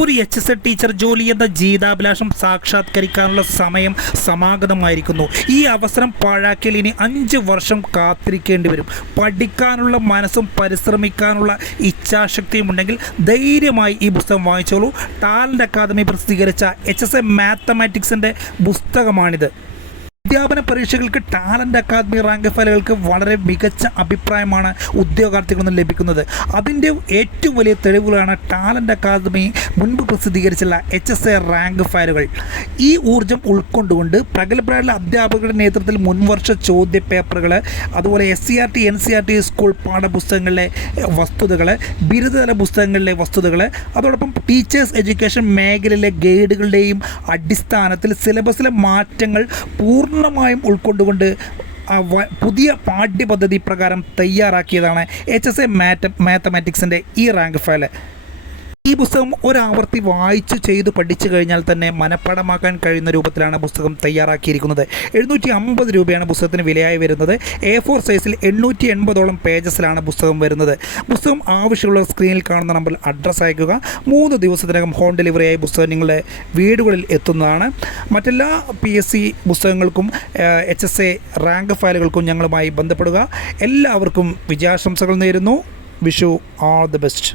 ഒരു HSC teacher ജോലി എന്ന ജീവിതാഭിലാഷം സാക്ഷാത്കരിക്കാനുള്ള സമയം സമാഗതമായിരിക്കുന്നു. ഈ അവസരം പാഴാക്കിയാൽ ഇനി 5 വർഷം കാത്തിരിക്കേണ്ടി വരും. പഠിക്കാനുള്ള മനസ്സും പരിശ്രമിക്കാനുള്ള ഇച്ഛാശക്തിയും ഉണ്ടെങ്കിൽ ധൈര്യമായി ഈ പുസ്തകം വായിച്ചോളൂ. ടാലൻറ്റ് അക്കാദമി പ്രസിദ്ധീകരിച്ച HSC മാത്തമാറ്റിക്സിൻ്റെ പുസ്തകമാണിത്. അധ്യാപന പരീക്ഷകൾക്ക് ടാലൻറ്റ് അക്കാദമി റാങ്ക് ഫയലുകൾക്ക് വളരെ മികച്ച അഭിപ്രായമാണ് ഉദ്യോഗാർത്ഥികളിൽ നിന്ന് ലഭിക്കുന്നത്. അതിൻ്റെ ഏറ്റവും വലിയ തെളിവുകളാണ് ടാലൻറ്റ് അക്കാദമി മുൻപ് പ്രസിദ്ധീകരിച്ചുള്ള HSC റാങ്ക് ഫയലുകൾ. ഈ ഊർജ്ജം ഉൾക്കൊണ്ടുകൊണ്ട് പ്രഗത്ഭരായുള്ള അധ്യാപകരുടെ നേതൃത്വത്തിൽ മുൻവർഷ ചോദ്യ പേപ്പറുകൾ, അതുപോലെ SCERT NCERT സ്കൂൾ പാഠപുസ്തകങ്ങളിലെ വസ്തുതകൾ, ബിരുദതല പുസ്തകങ്ങളിലെ വസ്തുതകൾ, അതോടൊപ്പം ടീച്ചേഴ്സ് എഡ്യൂക്കേഷൻ മേഖലയിലെ ഗൈഡുകളുടെയും അടിസ്ഥാനത്തിൽ സിലബസിലെ മാറ്റങ്ങൾ പൂർണ്ണമായും ഉൾക്കൊണ്ടുകൊണ്ട് പുതിയ പാഠ്യപദ്ധതി പ്രകാരം തയ്യാറാക്കിയതാണ് HSC മാത്തമാറ്റിക്സിൻ്റെ ഈ റാങ്ക് ഫയൽ. ഈ പുസ്തകം ഒരാവർത്തി വായിച്ചു ചെയ്തു പഠിച്ചു കഴിഞ്ഞാൽ തന്നെ മനഃപ്പാഠമാക്കാൻ കഴിയുന്ന രൂപത്തിലാണ് പുസ്തകം തയ്യാറാക്കിയിരിക്കുന്നത്. 750 രൂപയാണ് പുസ്തകത്തിന് വിലയായി വരുന്നത്. A4 സൈസിൽ 880ഓളം പേജസിലാണ് പുസ്തകം വരുന്നത്. പുസ്തകം ആവശ്യമുള്ള സ്ക്രീനിൽ കാണുന്ന നമ്പറിൽ അഡ്രസ്സ് അയക്കുക. 3 ദിവസത്തിനകം ഹോം ഡെലിവറിയായി പുസ്തകം നിങ്ങളുടെ വീടുകളിൽ എത്തുന്നതാണ്. മറ്റെല്ലാ PSC പുസ്തകങ്ങൾക്കും HSC റാങ്ക് ഫയലുകൾക്കും ഞങ്ങളുമായി ബന്ധപ്പെടുക. എല്ലാവർക്കും വിജയാശംസകൾ നേരുന്നു. Wish you all the best.